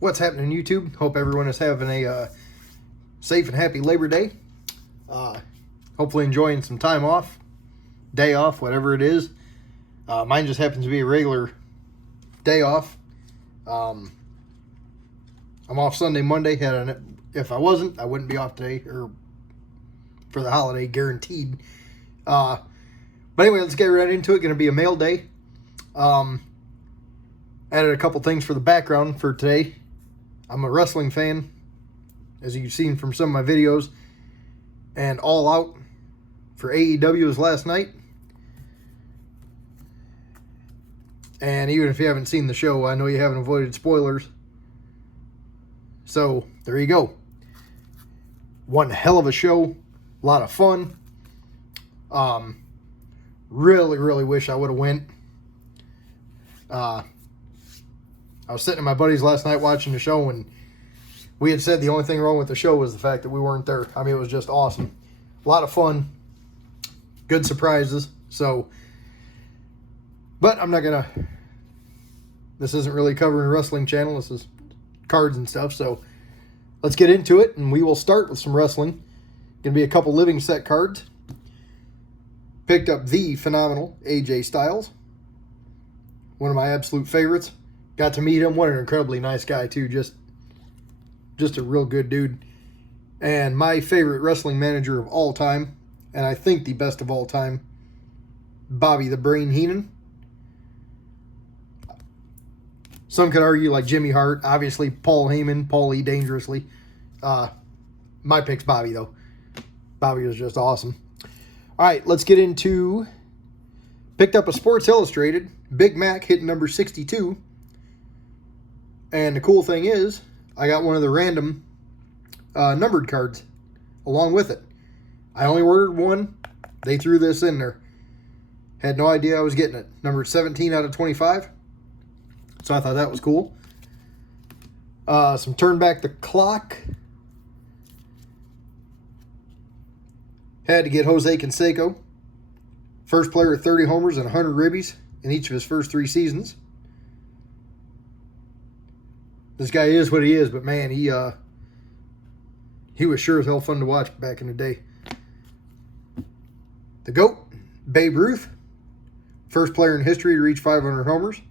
What's happening, YouTube? Hope everyone is having a safe and happy Labor Day. Hopefully enjoying some time off, day off, whatever it is. Mine just happens to be a regular day off. I'm off Sunday, Monday. If I wasn't, I wouldn't be off today or for the holiday, guaranteed. But anyway, let's get right into it. Going to be a mail day. Added a couple things for the background for today. I'm a wrestling fan, as you've seen from some of my videos, and All Out for AEW was last night. And even if you haven't seen the show, I know you haven't avoided spoilers. So, there you go. One hell of a show. A lot of fun. Really wish I would have went. I was sitting at my buddy's last night watching the show, and we had said the only thing wrong with the show was the fact that we weren't there. I mean, it was just awesome. A lot of fun. Good surprises. So, but I'm not going to... This isn't really covering a wrestling channel. This is cards and stuff. So, let's get into it, and we will start with some wrestling. Going to be a couple living set cards. Picked up the phenomenal AJ Styles. One of my absolute favorites. Got to meet him. What an incredibly nice guy, too. Just a real good dude. And my favorite wrestling manager of all time, and I think the best of all time, Bobby the Brain Heenan. Some could argue like Jimmy Hart. Obviously, Paul Heyman, Paulie Dangerously. My pick's Bobby, though. Bobby was just awesome. All right, let's get into... Picked up a Sports Illustrated. Big Mac hitting number 62. And the cool thing is, I got one of the random numbered cards along with it. I only ordered one. They threw this in there. Had no idea I was getting it. Number 17 out of 25. So I thought that was cool. Some Turn Back the Clock. Had to get Jose Canseco. First player with 30 homers and 100 ribbies in each of his first 3 seasons. This guy is what he is, but man, he was sure as hell fun to watch back in the day. The GOAT, Babe Ruth. First player in history to reach 500 homers.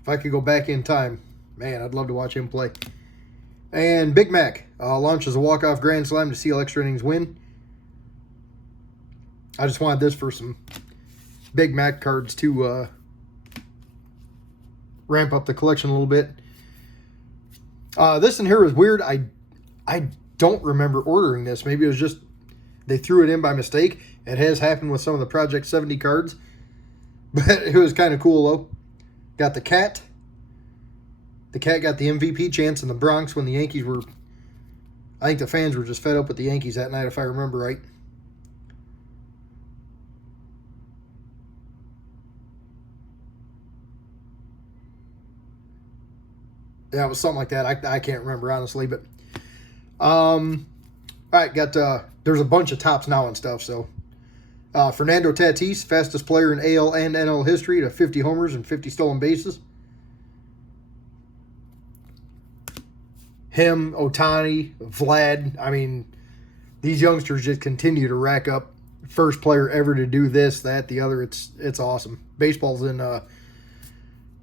If I could go back in time, man, I'd love to watch him play. And Big Mac launches a walk-off grand slam to seal extra innings win. I just wanted this for some Big Mac cards to ramp up the collection a little bit. This in here is weird. I don't remember ordering this. Maybe it was just they threw it in by mistake. It has happened with some of the Project 70 cards. But it was kind of cool, though. Got the Cat. The Cat got the MVP chance in the Bronx when the Yankees were... I think the fans were just fed up with the Yankees that night, if I remember right. Yeah, it was something like that. I can't remember, honestly, but... all right, got... there's a bunch of tops now and stuff, so... Fernando Tatis, fastest player in AL and NL history to 50 homers and 50 stolen bases. Him, Ohtani, Vlad. I mean, these youngsters just continue to rack up. First player ever to do this, that, the other. It's awesome. Baseball's in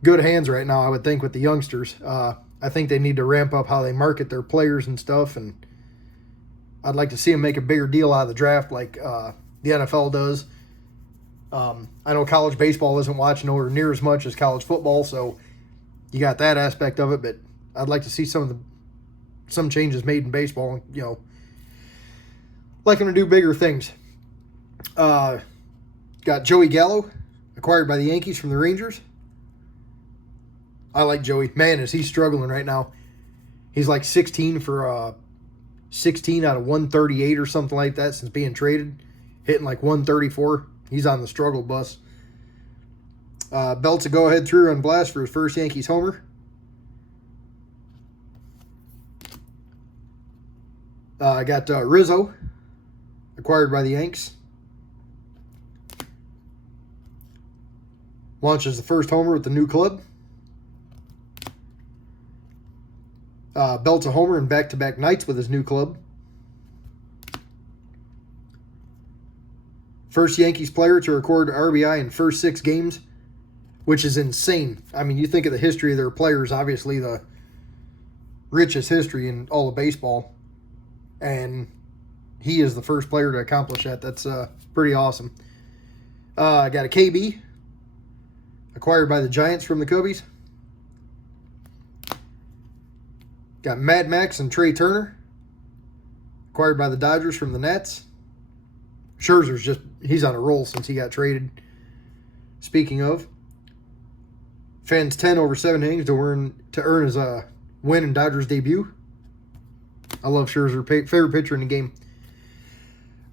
good hands right now, I would think, with the youngsters. I think they need to ramp up how they market their players and stuff, and I'd like to see them make a bigger deal out of the draft like the NFL does. I know college baseball isn't watching nowhere near as much as college football, so you got that aspect of it, but I'd like to see some changes made in baseball, you know, like them to do bigger things. Got Joey Gallo, acquired by the Yankees from the Rangers. I like Joey. Man, is he struggling right now. He's like 16 for 16 out of 138 or something like that since being traded. Hitting like 134. He's on the struggle bus. Belts a go-ahead 3-run blast for his first Yankees homer. I got Rizzo, acquired by the Yanks. Launches the first homer with the new club. Belts a homer in back-to-back nights with his new club. First Yankees player to record RBI in first 6 games, which is insane. I mean, you think of the history of their players, obviously the richest history in all of baseball, and he is the first player to accomplish that. That's pretty awesome. I got a KB, acquired by the Giants from the Cubbies. Got Mad Max and Trey Turner, acquired by the Dodgers from the Nats. Scherzer's he's on a roll since he got traded. Speaking of, fans 10 over 7 innings to earn his win in Dodgers debut. I love Scherzer, favorite pitcher in the game.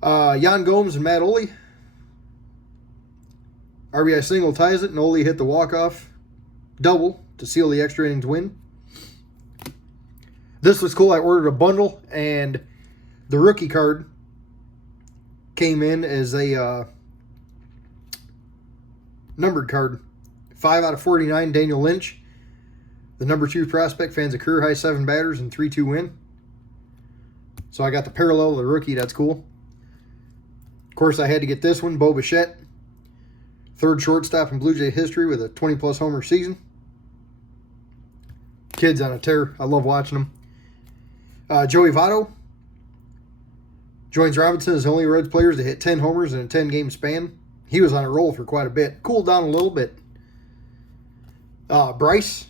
Yan Gomes and Matt Ole. RBI single ties it, and Ole hit the walk-off double to seal the extra innings win. This was cool. I ordered a bundle, and the rookie card came in as a numbered card. 5 out of 49, Daniel Lynch. The number 2 prospect, fans a career high 7 batters and 3-2 win. So I got the parallel of the rookie. That's cool. Of course, I had to get this one, Bo Bichette. 3rd shortstop in Blue Jay history with a 20-plus homer season. Kid's on a tear. I love watching him. Joey Votto joins Robinson as the only Reds players to hit 10 homers in a 10-game span. He was on a roll for quite a bit. Cooled down a little bit. Bryce,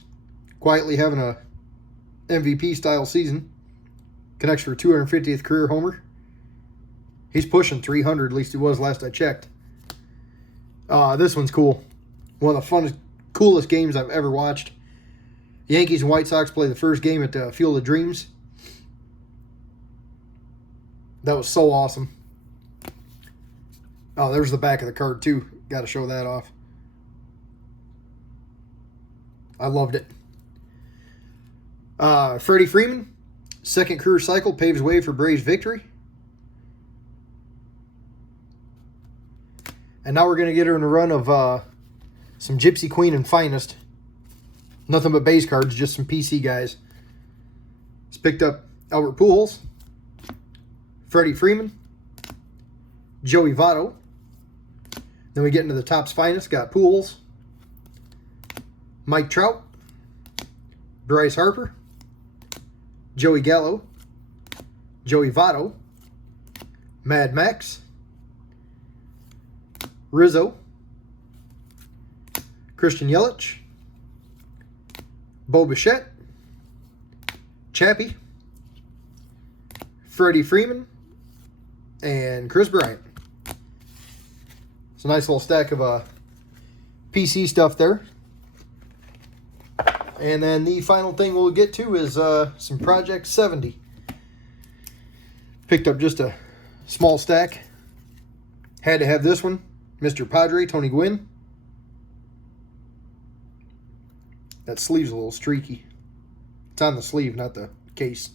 quietly having a MVP-style season. Connects for 250th career homer. He's pushing 300, at least he was last I checked. This one's cool. One of the funnest, coolest games I've ever watched. The Yankees and White Sox play the first game at the Field of Dreams. That was so awesome. Oh, there's the back of the card, too. Got to show that off. I loved it. Freddie Freeman, 2nd career cycle, paves way for Braves victory. And now we're going to get her in a run of some Gypsy Queen and Finest. Nothing but base cards, just some PC guys. Just picked up Albert Pujols, Freddie Freeman, Joey Votto. Then we get into the Topps Finest. Got Pujols, Mike Trout, Bryce Harper, Joey Gallo, Joey Votto, Mad Max, Rizzo, Christian Yelich, Bo Bichette, Chappie, Freddie Freeman, and Chris Bryant. It's a nice little stack of PC stuff there. And then the final thing we'll get to is some Project 70. Picked up just a small stack. Had to have this one. Mr. Padre, Tony Gwynn. That sleeve's a little streaky. It's on the sleeve, not the case.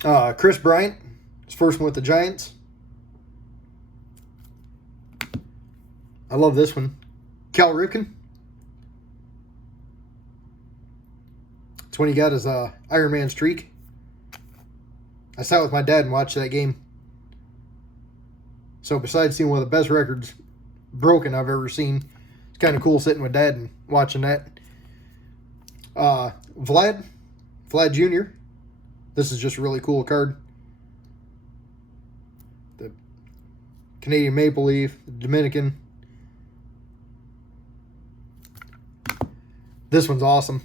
Chris Bryant, his first one with the Giants. I love this one. Cal Ripken. It's when he got his Iron Man streak. I sat with my dad and watched that game. So besides seeing one of the best records broken I've ever seen, it's kind of cool sitting with Dad and watching that. Vlad Jr. This is just a really cool card. The Canadian Maple Leaf, the Dominican. This one's awesome.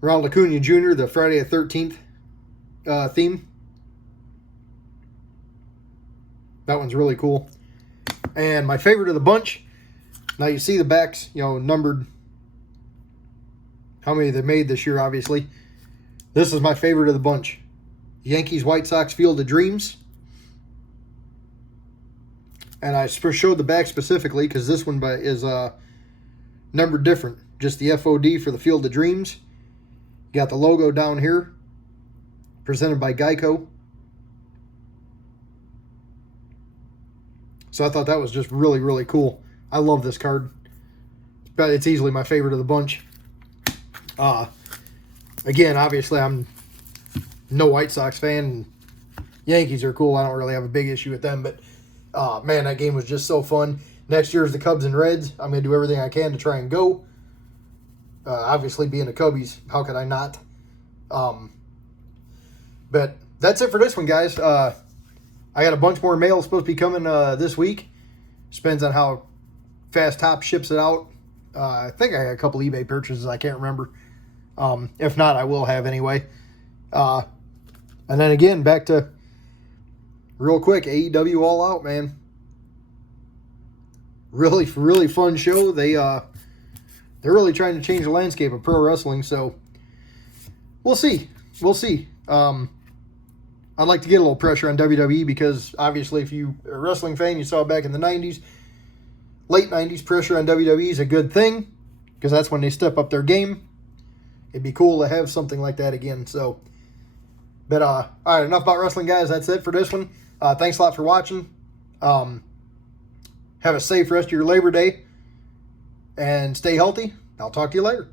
Ronald Acuna Jr., the Friday the 13th theme. That one's really cool. And my favorite of the bunch, now you see the backs, numbered. How many they made this year, obviously. This is my favorite of the bunch. Yankees White Sox Field of Dreams. And I showed the back specifically because this one is numbered different. Just the FOD for the Field of Dreams. You got the logo down here. Presented by Geico. So I thought that was just really, really cool. I love this card. It's easily my favorite of the bunch. Again, obviously, I'm no White Sox fan. Yankees are cool. I don't really have a big issue with them, but man, that game was just so fun. Next year is the Cubs and Reds. I'm going to do everything I can to try and go. Obviously, being a Cubbies, how could I not? But that's it for this one, guys. I got a bunch more mail supposed to be coming this week. Depends on how fast Top ships it out. I think I got a couple eBay purchases. I can't remember. If not, I will have anyway. And then again, back to real quick, AEW All Out, man. Really, really fun show. They're really trying to change the landscape of pro wrestling, so we'll see. We'll see. I'd like to get a little pressure on WWE because obviously if you are a wrestling fan, you saw back in the 90s, late 90s, pressure on WWE is a good thing because that's when they step up their game. It'd be cool to have something like that again. So, but all right, enough about wrestling, guys. That's it for this one. Thanks a lot for watching. Have a safe rest of your Labor Day and stay healthy. I'll talk to you later.